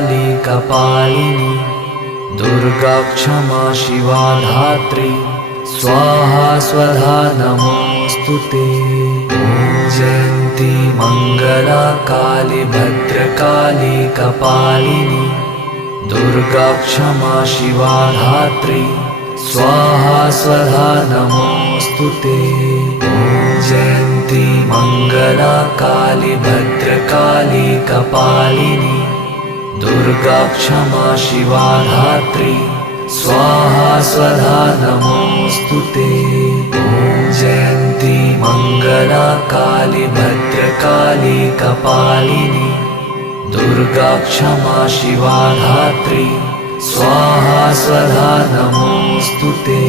भद्रकाली कपालिनी दुर्गा क्षमा शिवा धात्री स्वाहा स्वधा नमोस्तुते। जयन्ती मंगला काली भद्रकाली कपालिनी दुर्गा क्षमा शिवा धात्री स्वाहा स्वधा नमोस्तुते। जयन्ती मंगला काली भद्रकाली कपालिनी दुर्गा क्षमा शिवा धात्री स्वाहा स्वधा नमोस्तुते। जयन्ती मंगला काली भद्रकाली कपालिनी दुर्गा क्षमा शिवा धात्री स्वाहा स्वधा नमोस्तुते।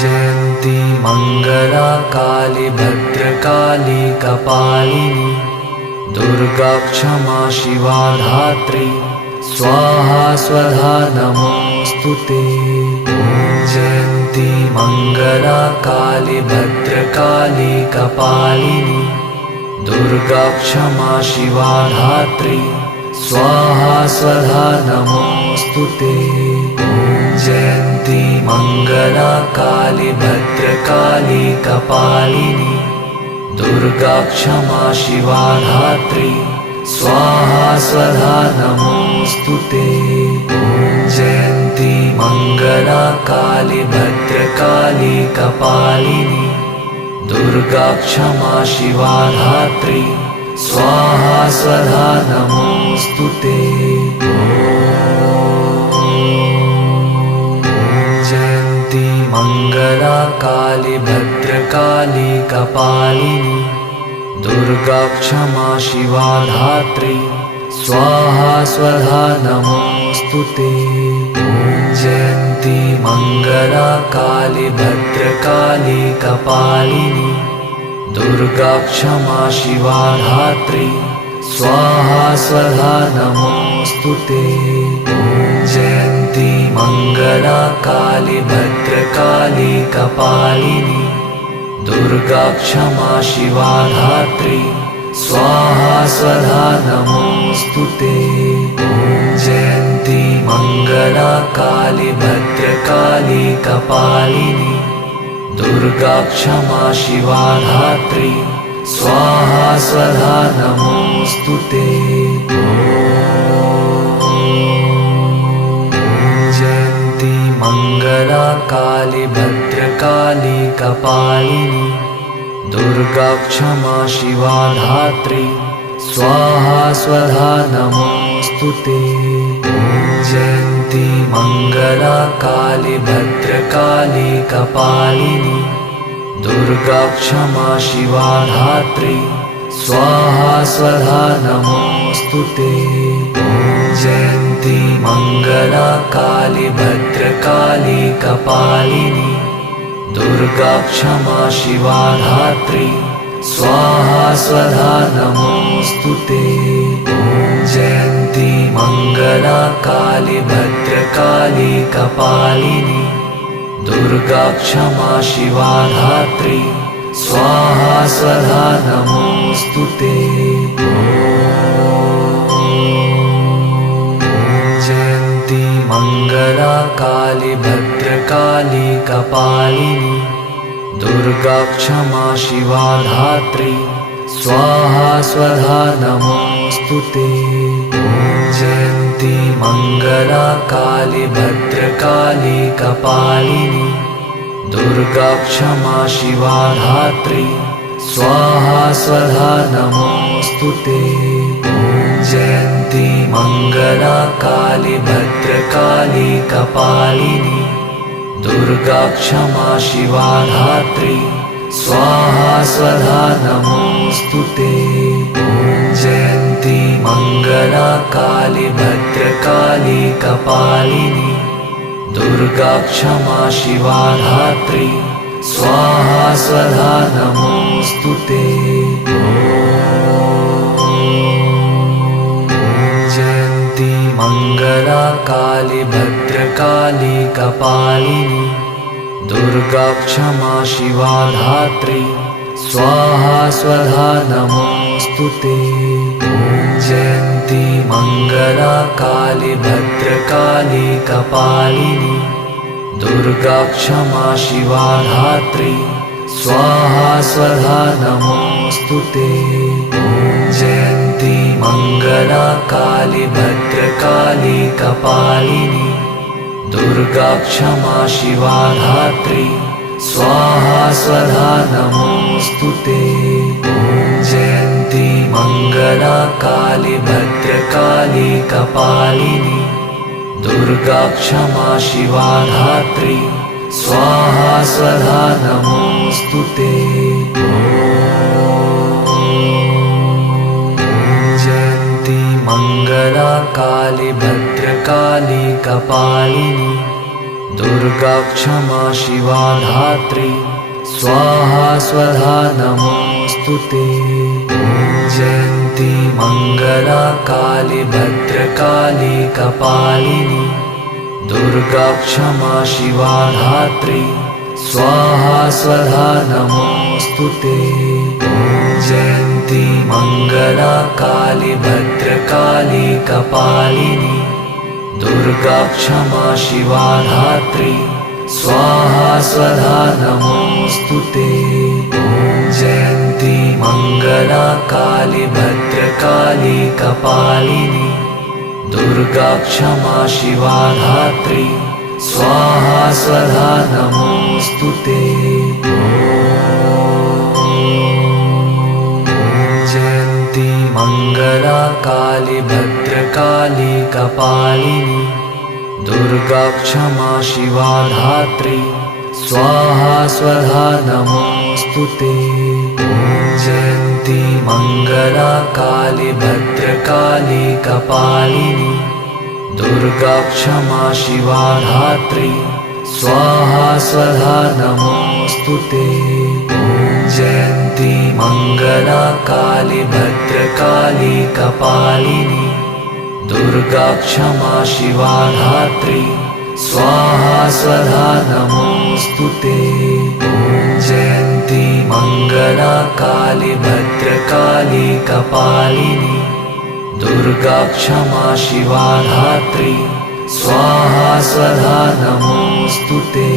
जयन्ती मंगला काली भद्रकाली कपालिनी दुर्गा क्षमा शिवा धात्री स्वाहा स्वधा नमोस्तुते। जयन्ती मंगला काली भद्रकाली कपालिनी दुर्गा क्षमा शिवा धात्री स्वाहा स्वधा नमोस्तुते। जयन्ती मंगला काली भद्रकाली कपालिनी दुर्गा क्षमा शिवा धात्री स्वाहा स्वधा नमोस्तुते। जयन्ती मंगला काली भद्रकाली कपालिनी दुर्गा क्षमा शिवा धात्री स्वाहा स्वधा नमोस्तुते। जयन्ती मंगला काली भद्रकाली कपालिनी दुर्गा क्षमा शिवा धात्री स्वाहा स्वधा नमोस्तुते। जयन्ती मंगला काली भद्रकाली कपालिनी दुर्गा क्षमा शिवा धात्री स्वाहा स्वधा नमोस्तुते। जयन्ती मंगला काली भद्रकाली कपालिनी दुर्गा क्षमा शिवा धात्री स्वाहा स्वधा नमोस्तुते। जयन्ती मंगला काली भद्रकाली कपालिनी दुर्गा क्षमा शिवा धात्री स्वाहा स्वधा नमोस्तुते। जयन्ती मंगला काली भद्रकाली कपालिनी दुर्गा क्षमा शिवा धात्री स्वाहा स्वधा नमोस्तुते। जयन्ती मंगला काली भद्रकाली कपालिनी दुर्गा क्षमा शिवा धात्री स्वाहा स्वधा नमोस्तुते। जयन्ती मंगला काली भद्रकाली कपालिनी दुर्गा क्षमा शिवा धात्री स्वाहा स्वधा नमोस्तुते। जयन्ती मंगला काली भद्रकाली कपालिनी दुर्गा क्षमा शिवा धात्री स्वाहा स्वधा नमोस्तुते। जयन्ती मंगला काली भद्रकाली कपालिनी दुर्गा क्षमा शिवा धात्री स्वाहा स्वधा नमोस्तुते। जयन्ती मंगला काली भद्रकाली कपालिनी दुर्गा क्षमा शिवा धात्री स्वाहा स्वधा नमोस्तुते। जयन्ती मंगला काली भद्रकाली कपालिनी दुर्गा क्षमा शिवा धात्री स्वाहा स्वधा नमोस्तुते। जयन्ती मंगला काली भद्रकाली कपालिनी दुर्गा क्षमा शिवा धात्री स्वाहा स्वधा नमोस्तुते। जयन्ती मंगला काली भद्रकाली कपालिनी दुर्गा क्षमा शिवा धात्री स्वाहा स्वधा नमोस्तुते। नमोऽस्तु ते। ॐ जयन्ती मङ्गला काली भद्रकाली कपालिनी दुर्गा क्षमा शिवा धात्री स्वाहा स्वधा नमोऽस्तु ते। ॐ जयन्ती मङ्गला काली भद्रकाली कपालिनी दुर्गा क्षमा शिवा धात्री स्वाहा स्वधा नमोऽस्तु ते। ॐ जयन्ती मङ्गला काली भद्रकाली कपालिनी दुर्गा क्षमा शिवा धात्री स्वाहा स्वधा नमोऽस्तु ते। जयन्ती मङ्गला काली भद्रकाली कपालिनी दुर्गा क्षमा शिवा धात्री स्वाहा स्वधा नमोऽस्तु ते। जयन्ती मङ्गला काली भद्रकाली कपालिनी दुर्गा क्षमा शिवा धात्री स्वाहा स्वधा नमोऽस्तु ते। जयन्ती मङ्गला काली भद्रकाली कपालिनी दुर्गा क्षमा शिवा धात्री स्वाहा स्वधा नमोऽस्तु ते। जयन्ती मङ्गला काली भद्रकाली कपालिनी दुर्गा क्षमा शिवा धात्री स्वाहा स्वधा नमोऽस्तु ते। जयन्ती मङ्गला काली भद्रकाली कपालिनी दुर्गा क्षमा शिवा धात्री स्वाहा स्वधा नमोऽस्तु ते। जयन्ती मङ्गला काली भद्रकाली कपालिनी दुर्गा क्षमा शिवा धात्री स्वाहा स्वधा नमोऽस्तु ते। जयन्ती मङ्गला काली भद्रकाली कपालिनी दुर्गा क्षमा शिवा धात्री स्वाहा स्वधा नमोऽस्तु ते। जयन्ती मङ्गला काली भद्रकाली कपालिनी दुर्गा क्षमा शिवा धात्री स्वाहा स्वधा नमोऽस्तु ते।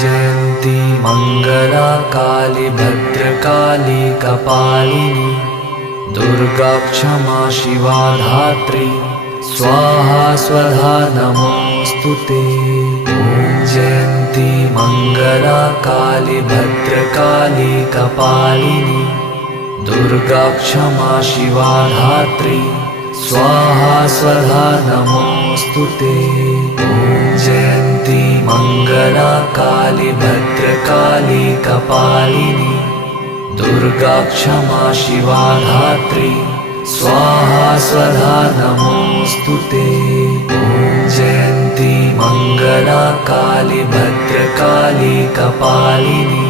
जयन्ती मङ्गला काली भद्रकाली कपालिनी दुर्गा क्षमा शिवा धात्री स्वाहा स्वधा नमोऽस्तु ते। जयन्ती मङ्गला काली भद्रकाली कपालिनी दुर्गा क्षमा शिवा धात्री स्वाहा स्वधा नमोऽस्तु ते। जयन्ती मङ्गला काली भद्रकाली कपालिनी दुर्गा क्षमा शिवा धात्री स्वाहा स्वधा नमोऽस्तु ते। जयन्ती मङ्गला काली भद्रकाली कपालिनी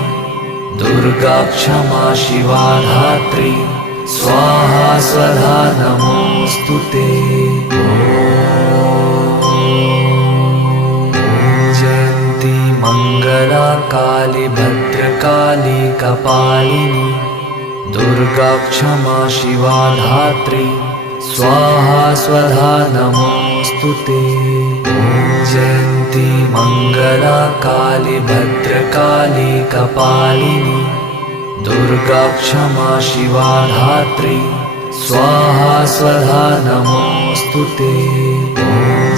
दुर्गा क्षमा शिवा धात्री स्वाहा स्वधा नमोऽस्तु ते। जयन्ती मङ्गला काली भद्रकाली कपालिनी दुर्गा क्षमा शिवा धात्री स्वाहा स्वधा नमोऽस्तु ते। जयन्ती मङ्गला काली भद्रकाली कपालिनी दुर्गा क्षमा शिवा धात्री स्वाहा स्वधा नमोऽस्तु ते।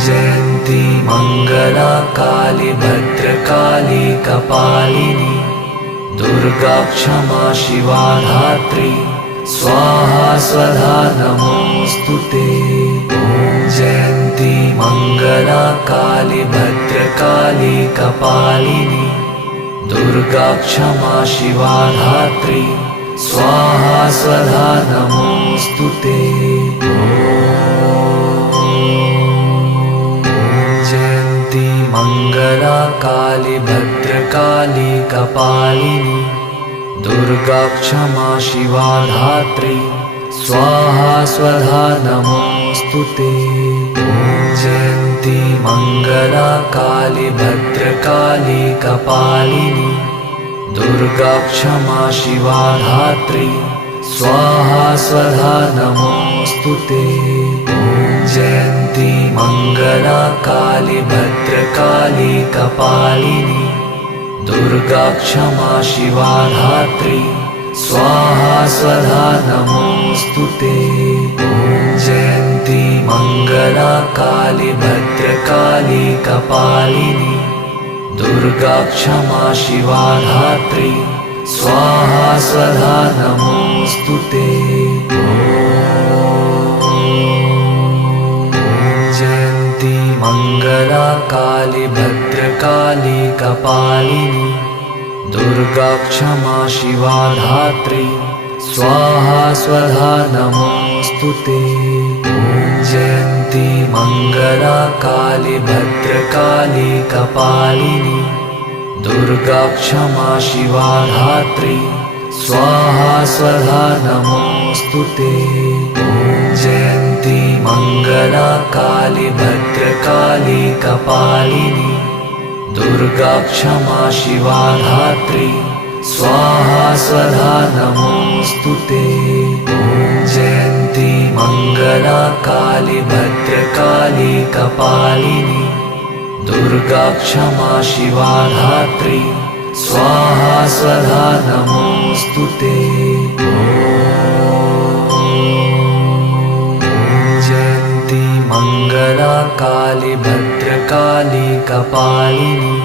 जयन्ती मङ्गला काली भद्रकाली कपालिनी दुर्गा क्षमा शिवा धात्री स्वाहा स्वधा नमोऽस्तु ते। जयन्ती मङ्गला काली भद्रकाली कपालिनी दुर्गा क्षमा शिवा धात्री स्वाहा स्वधा नमोऽस्तु ते। जयन्ती मङ्गला काली भद्रकाली कपालिनी दुर्गा क्षमा शिवा धात्री स्वाहा स्वधा नमोऽस्तु ते। जयन्ती मङ्गला काली भद्रकाली कपालिनी दुर्गा क्षमा शिवा धात्री स्वाहा स्वधा नमोस्तुते। जयन्ती मंगला काली भद्रकाली कपालिनी दुर्गा क्षमा शिवा धात्री स्वाहा स्वधा नमोस्तुते। जयन्ती मंगला काली भद्रकाली कपालिनी दुर्गा क्षमा शिवा धात्री स्वाहा स्वधा नमोस्तुते। जयन्ती मंगला काली भद्रकाली कपालिनी दुर्गा क्षमा शिवा धात्री स्वाहा स्वधा नमोस्तुते। जयन्ती मंगला काली भद्रकाली कपालिनी दुर्गा क्षमा शिवा धात्री स्वाहा स्वधा नमोस्तुते। जयन्ती मंगला काली भद्रकाली कपालिनी दुर्गा क्षमा शिवा धात्री स्वाहा स्वधा नमोस्तुते। जयन्ती मंगला काली भद्रकाली कपालिनी दुर्गा क्षमा शिवा धात्री स्वाहा स्वधा नमोस्तुते। जयन्ती मंगला काली भद्रकाली कपालिनी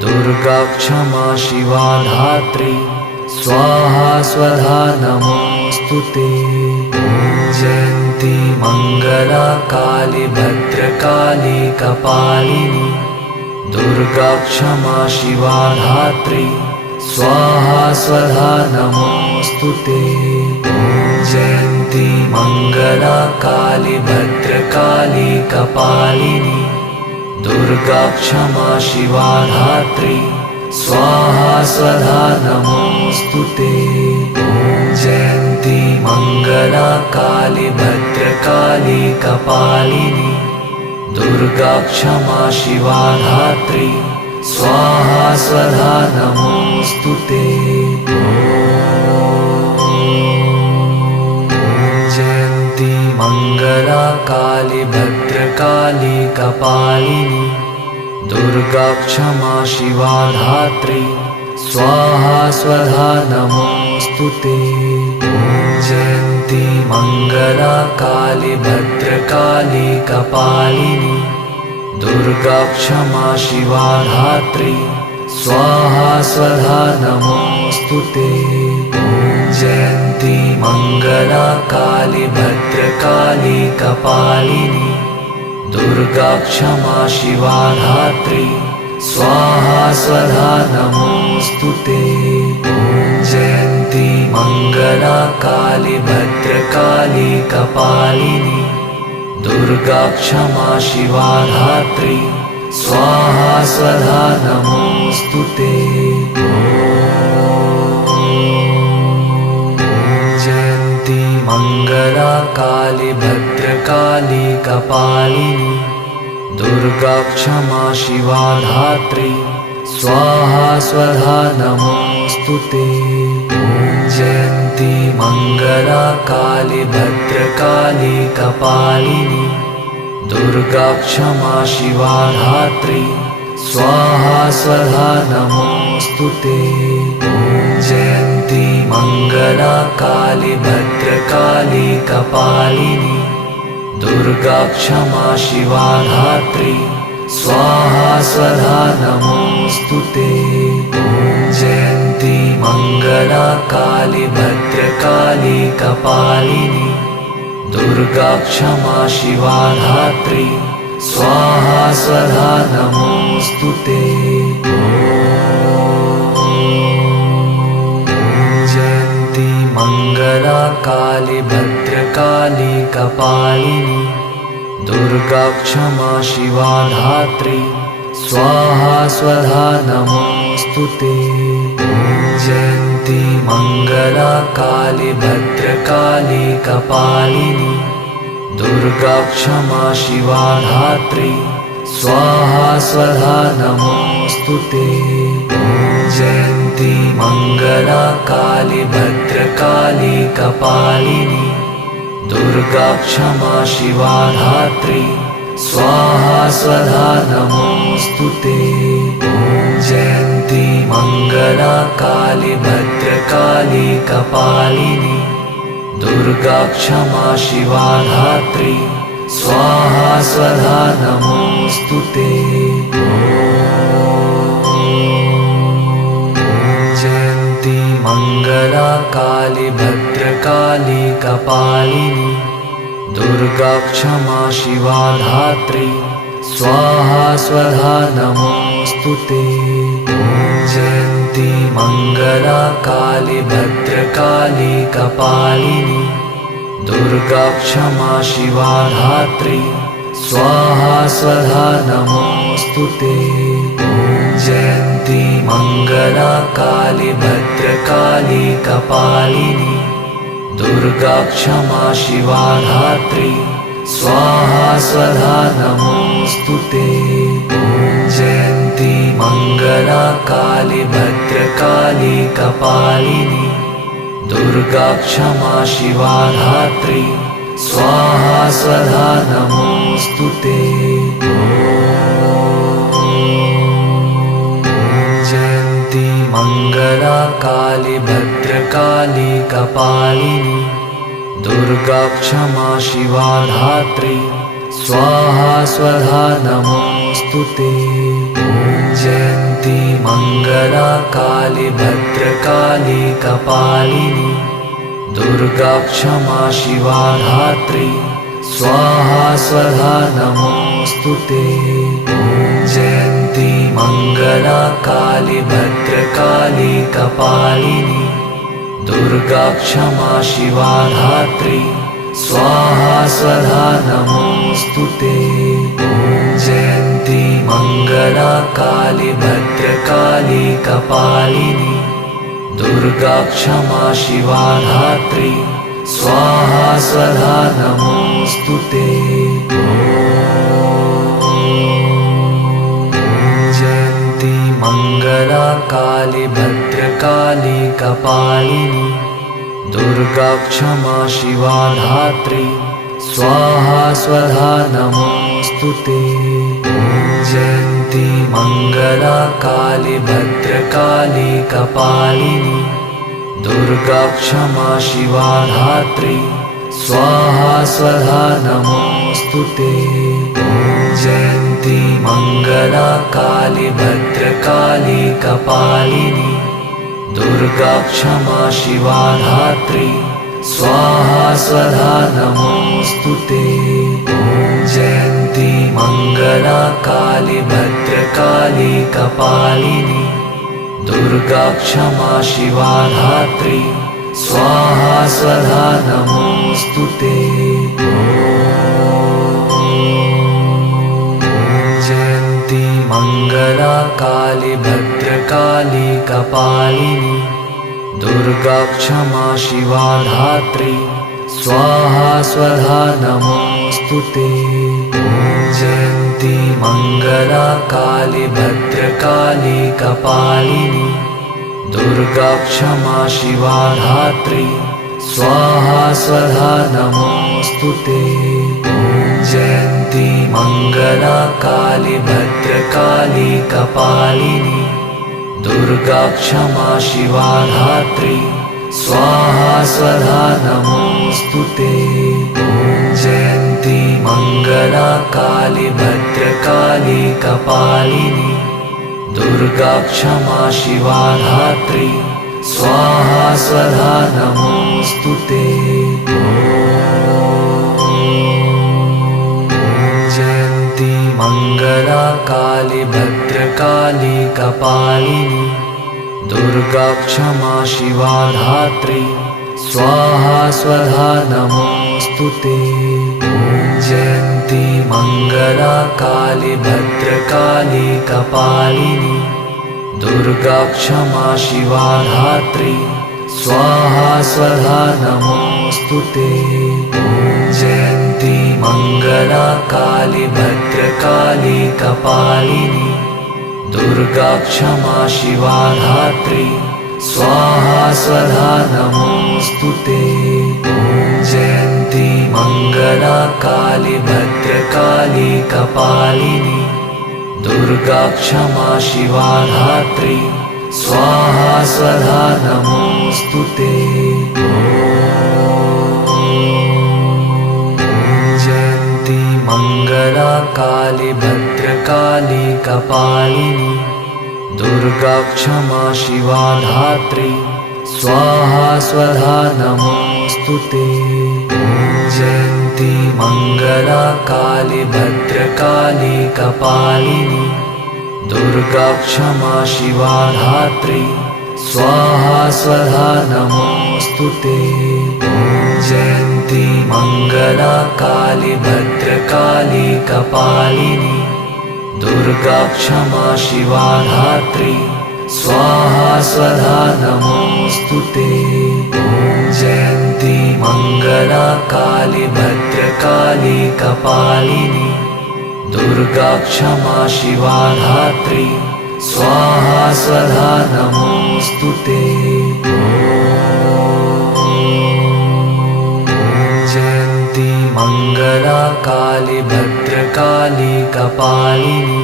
दुर्गा क्षमा शिवा धात्री स्वाहा स्वधा नमोस्तुते। जयन्ती मंगला काली भद्रकाली कपालिनी दुर्गा क्षमा शिवा धात्री स्वाहा स्वधा नमोस्तुते। जयन्ती मंगला काली भद्रकाली कपालिनी दुर्गा क्षमा शिवा धात्री स्वाहा स्वधा नमोस्तुते। जयन्ती मंगला काली भद्रकाली कपालिनी दुर्गा क्षमा शिवा धात्री स्वाहा स्वधा नमोस्तुते। जयन्ती मंगला काली भद्रकाली कपालिनी दुर्गा क्षमा शिवा धात्री स्वाहा स्वधा नमोस्तुते। जयन्ती मंगला काली भद्रकाली कपालिनी दुर्गा क्षमा शिवा धात्री स्वाहा स्वधा नमोस्तुते। जयन्ती मंगला काली भद्रकाली कपालिनी दुर्गा क्षमा शिवा धात्री स्वाहा स्वधा नमोस्तुते। जयन्ती मंगला काली भद्रकाली कपालिनी दुर्गा क्षमा शिवा धात्री स्वाहा स्वधा नमोस्तुते। जयन्ती मंगला काली भद्रकाली कपालिनी दुर्गा क्षमा शिवा धात्री स्वाहा स्वधा नमोस्तुते। जयन्ती मंगला काली भद्रकाली कपालिनी दुर्गा क्षमा शिवा धात्री स्वाहा स्वधा नमोस्तुते। जयन्ती मंगला काली भद्रकाली कपालिनी दुर्गा क्षमा शिवा धात्री स्वाहा स्वधा नमोस्तुते। जयन्ती मंगला काली भद्रकाली कपालिनी दुर्गा क्षमा शिवा धात्री स्वाहा स्वधा नमोस्तुते। जयन्ती मंगला काली भद्रकाली कपालिनी दुर्गा क्षमा शिवा धात्री स्वाहा स्वधा नमोस्तुते। जयन्ती मंगला काली भद्रकाली कपालिनी दुर्गा क्षमा शिवा धात्री स्वाहा स्वधा नमोस्तुते। जयन्ती जयन्ती मङ्गला काली भद्रकाली कपालिनी दुर्गा क्षमा शिवा धात्री स्वाहा स्वधा नमोऽस्तुते। ॐ जयन्ती मङ्गला काली भद्रकाली कपालिनी दुर्गा क्षमा शिवा धात्री स्वाहा स्वधा नमोऽस्तुते। जयन्ती मङ्गला काली भद्रकाली कपालिनी दुर्गा क्षमा शिवा धात्री स्वाहा स्वधा नमोऽस्तुते। जयन्ती मङ्गला काली भद्रकाली कपालिनी दुर्गा क्षमा शिवा धात्री स्वाहा स्वधा नमोऽस्तुते। जयन्ती मङ्गला काली भद्रकाली कपालिनी दुर्गा क्षमा शिवा धात्री स्वाहा स्वधा नमोऽस्तुते। जयन्ती मङ्गला काली भद्रकाली कपालिनी दुर्गा क्षमा शिवा धात्री स्वाहा स्वधा नमोऽस्तुते। जयन्ती मङ्गला काली भद्रकाली कपालिनी दुर्गा क्षमा शिवा धात्री स्वाहा स्वधा नमोऽस्तुते। जयन्ती मङ्गला काली भद्रकाली कपालिनी दुर्गा क्षमा शिवा धात्री स्वाहा स्वधा नमोऽस्तुते। जयन्ती मङ्गला काली भद्रकाली कपालिनी दुर्गा क्षमा शिवा धात्री स्वाहा स्वधा नमोऽस्तुते। जयन्ती मङ्गला काली भद्रकाली कपालिनी दुर्गा क्षमा शिवा धात्री स्वाहा स्वधा नमोऽस्तुते। जयन्ती मङ्गला काली भद्रकाली कपालिनी दुर्गा क्षमा शिवा धात्री स्वाहा स्वधा नमोऽस्तुते। जयन्ती मङ्गला काली भद्रकाली कपालिनी दुर्गा क्षमा शिवा धात्री स्वाहा स्वधा नमोऽस्तुते। जयन्ती मङ्गला काली भद्रकाली कपालिनी दुर्गा क्षमा शिवा धात्री स्वाहा स्वधा नमोऽस्तुते। जयन्ती मङ्गला काली भद्रकाली कपालिनी दुर्गा क्षमा शिवा धात्री स्वाहा स्वधा नमोऽस्तुते। जयन्ती मङ्गला काली भद्रकाली कपालिनी दुर्गा क्षमा शिवा धात्री स्वाहा स्वधा नमोऽस्तुते। जयन्ती मङ्गला काली भद्रकाली कपालिनी दुर्गा क्षमा शिवा धात्री स्वाहा स्वधा नमोऽस्तुते। जयन्ती मङ्गला काली भद्रकाली कपालिनी दुर्गा क्षमा शिवा धात्री स्वाहा स्वधा नमोऽस्तुते। जयन्ती मङ्गला काली भद्रकाली कपालिनी दुर्गा क्षमा शिवा धात्री स्वाहा स्वधा नमोऽस्तुते। जयन्ती मङ्गला काली भद्रकाली कपालिनी दुर्गा क्षमा शिवा धात्री स्वाहा स्वधा नमोऽस्तुते। जयन्ती मङ्गला काली भद्रकाली कपालिनी दुर्गा क्षमा शिवा धात्री स्वाहा स्वधा नमोऽस्तुते। जयन्ती मङ्गला काली भद्रकाली कपालिनी दुर्गा क्षमा शिवा धात्री स्वाहा स्वधा नमोऽस्तु ते। जयन्ती मङ्गला काली भद्रकाली कपालिनी दुर्गा क्षमा शिवा धात्री स्वाहा स्वधा नमोऽस्तु ते। जयन्ती मङ्गला काली भद्रकाली कपालिनी दुर्गा क्षमा शिवा धात्री स्वाहा स्वधा नमोऽस्तु ते। जयन्ती मङ्गला काली भद्रकाली कपालिनी दुर्गा क्षमा शिवा धात्री स्वाहा स्वधा नमोऽस्तु ते। जयन्ती मङ्गला काली भद्रकाली कपालिनी दुर्गा क्षमा शिवा धात्री स्वाहा स्वधा नमोऽस्तु ते। जयन्ती मङ्गला काली भद्रकाली कपालिनी दुर्गा क्षमा शिवा धात्री स्वाहा स्वधा नमोऽस्तु ते। जयन्ती मङ्गला काली भद्रकाली कपालिनी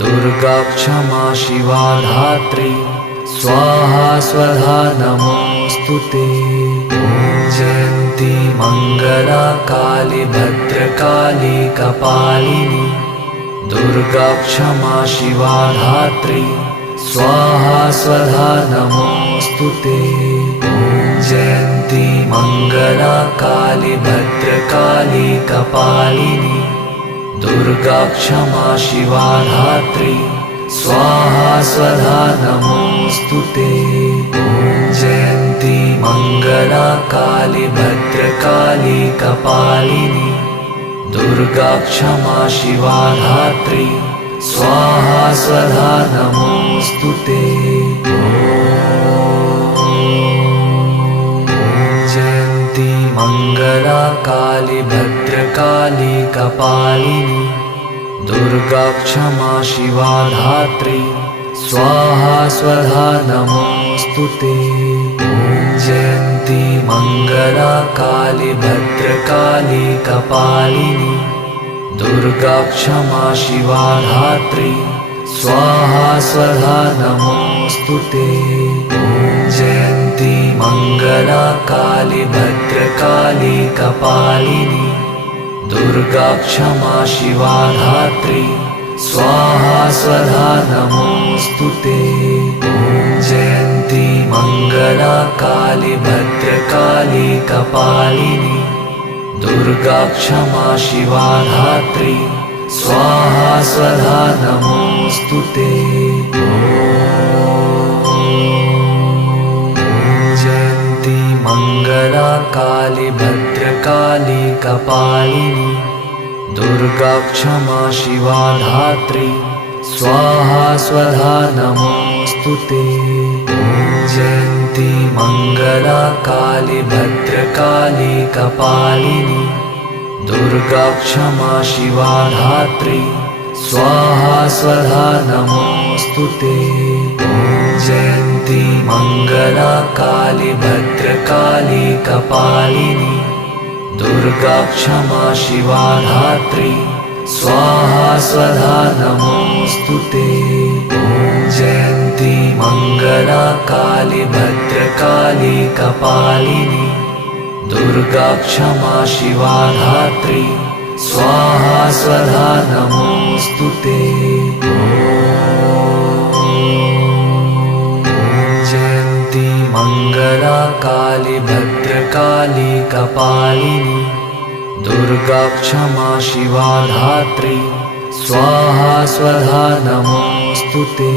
दुर्गा क्षमा शिवा धात्री स्वाहा स्वधा नमोऽस्तु ते। जयन्ती मङ्गला काली भद्रकाली कपालिनी दुर्गा क्षमा शिवा धात्री स्वाहा स्वधा नमोऽस्तु ते। जयन्ती मङ्गला काली भद्रकाली कपालिनी दुर्गा क्षमा शिवा धात्री स्वाहा स्वधा नमोऽस्तु ते। जयन्ती मङ्गला काली भद्रकाली कपालिनी दुर्गा क्षमा शिवा धात्री स्वाहा स्वधा नमोऽस्तु ते। जयन्ती मङ्गला काली भद्रकाली कपालिनी दुर्गा क्षमा शिवा धात्री स्वाहा स्वधा नमोऽस्तु ते। जयन्ती मङ्गला काली भद्रकाली कपालिनी दुर्गा क्षमा शिवा धात्री स्वाहा स्वधा नमोऽस्तु ते। जयन्ती मङ्गला काली भद्रकाली कपालिनी दुर्गा क्षमा शिवा धात्री स्वाहा स्वधा नमोऽस्तु ते। जयन्ती मङ्गला काली भद्रकाली कपालिनी दुर्गा क्षमा शिवा धात्री स्वाहा स्वधा नमोऽस्तु ते। जयन्ती मङ्गला काली भद्रकाली कपालिनी दुर्गा क्षमा शिवा धात्री स्वाहा स्वधा नमोऽस्तु ते। जयन्ती मङ्गला काली भद्रकाली कपालिनी दुर्गा क्षमा शिवा धात्री स्वाहा स्वधा नमोऽस्तु ते। जयन्ती मङ्गला काली भद्रकाली कपालिनी दुर्गा क्षमा शिवा धात्री स्वाहा स्वधा नमोऽस्तु ते। जयन्ती मङ्गला काली भद्रकाली कपालिनी दुर्गा क्षमा शिवा धात्री स्वाहा स्वधा नमोऽस्तु ते। जयन्ती मङ्गला काली भद्रकाली कपालिनी दुर्गा क्षमा शिवा धात्री स्वाहा स्वधा नमोऽस्तु ते।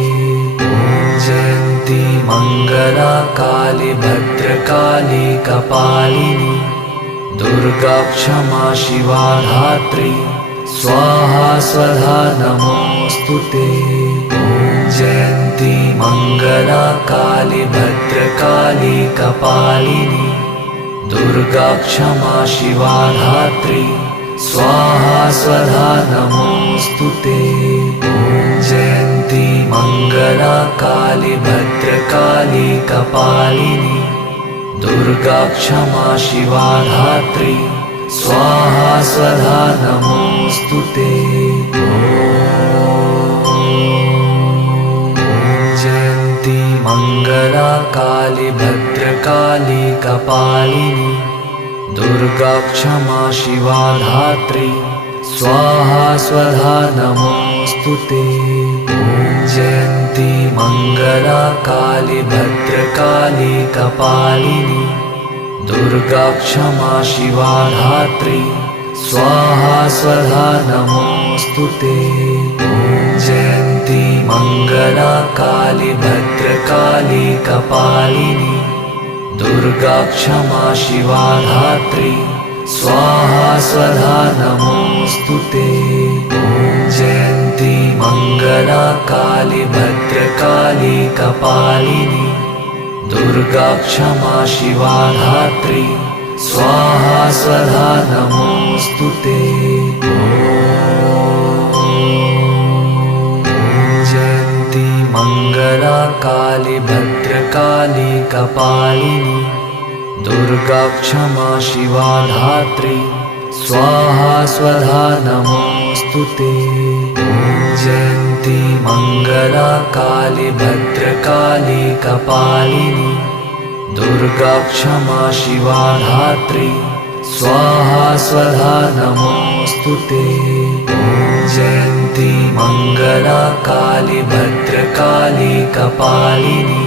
जयन्ती मङ्गला काली भद्रकाली कपालिनी दुर्गा क्षमा शिवा धात्री स्वाहा स्वधा नमोऽस्तु ते। जयन्ती मङ्गला काली भद्रकाली कपालिनी दुर्गा क्षमा शिवा धात्री स्वाहा स्वधा नमोऽस्तु ते। जयन्ती मङ्गला काली भद्रकाली कपालिनी दुर्गा क्षमा शिवा धात्री स्वाहा स्वधा नमोऽस्तुते। जयन्ती मङ्गला काली भद्रकाली कपालिनी दुर्गा क्षमा शिवा धात्री स्वाहा स्वधा नमोऽस्तुते। जयन्ती मङ्गला काली भद्रकाली कपालिनी दुर्गा क्षमा शिवा धात्री स्वाहा स्वधा नमोऽस्तुते। जयन्ती मङ्गला काली भद्रकाली कपालिनी दुर्गा क्षमा शिवा धात्री स्वाहा स्वधा नमोऽस्तुते। जयन्ती मङ्गला काली भद्रकाली कपालिनी दुर्गा क्षमा शिवा धात्री स्वाहा स्वधा नमोऽस्तुते। जयन्ती मङ्गला काली भद्रकाली कपालिनी दुर्गा क्षमा शिवा धात्री स्वाहा स्वधा नमोऽस्तुते। जयन्ती मङ्गला काली भद्रकाली कपालिनी दुर्गा क्षमा शिवा धात्री स्वाहा स्वधा नमोऽस्तुते। जयन्ती मङ्गला काली भद्रकाली कपालिनी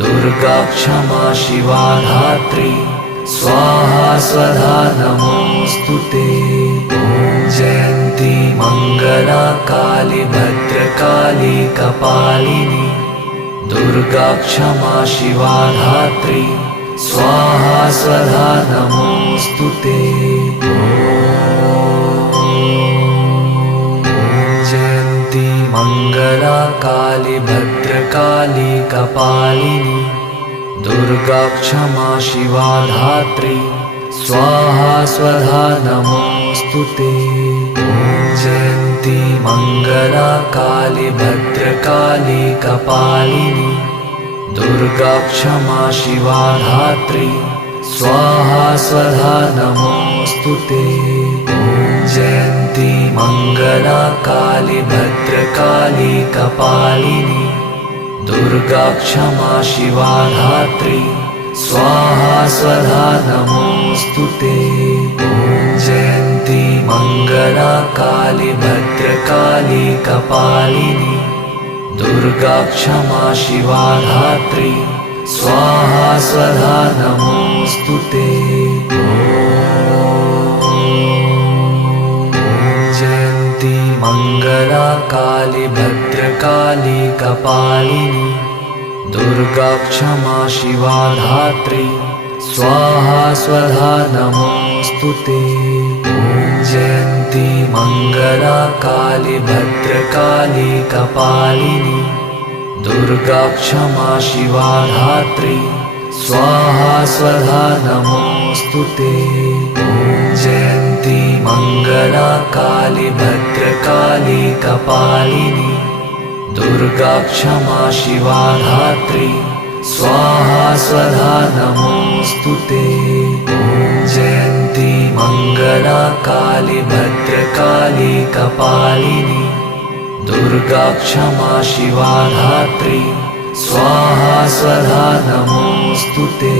दुर्गा क्षमा शिवा धात्री स्वाहा स्वधा नमोऽस्तुते। जयन्ती मङ्गला काली भद्रकाली कपालिनी दुर्गा क्षमा शिवा धात्री स्वाहा स्वधा नमोऽस्तुते। जयन्ती मङ्गला काली भद्रकाली कपालिनी दुर्गा क्षमा शिवा धात्री स्वाहा स्वधा नमोऽस्तुते। जयन्ती मङ्गला काली भद्रकाली कपालिनी दुर्गा क्षमा शिवा धात्री स्वाहा स्वधा नमोऽस्तुते। जयन्ती मङ्गला काली भद्रकाली कपालिनी दुर्गा क्षमा शिवा धात्री स्वाहा स्वधा नमोऽस्तुते। जयन्ती मङ्गला काली भद्रकाली कपालिनी दुर्गा क्षमा शिवा धात्री स्वाहा स्वधा नमोऽस्तुते। जयन्ती मङ्गला काली भद्रकाली कपालिनी दुर्गा क्षमा शिवा धात्री स्वाहा स्वधा नमोऽस्तुते। जयन्ती मङ्गला काली भद्रकाली कपालिनी दुर्गा क्षमा शिवा धात्री स्वाहा स्वधा नमोऽस्तुते। जयन्ती मङ्गला काली भद्रकाली कपालिनी दुर्गा क्षमा शिवा धात्री स्वाहा स्वधा नमोऽस्तुते। जयन्ती मङ्गला काली भद्रकाली कपालिनी दुर्गा क्षमा शिवा धात्री स्वाहा स्वधा नमोऽस्तुते।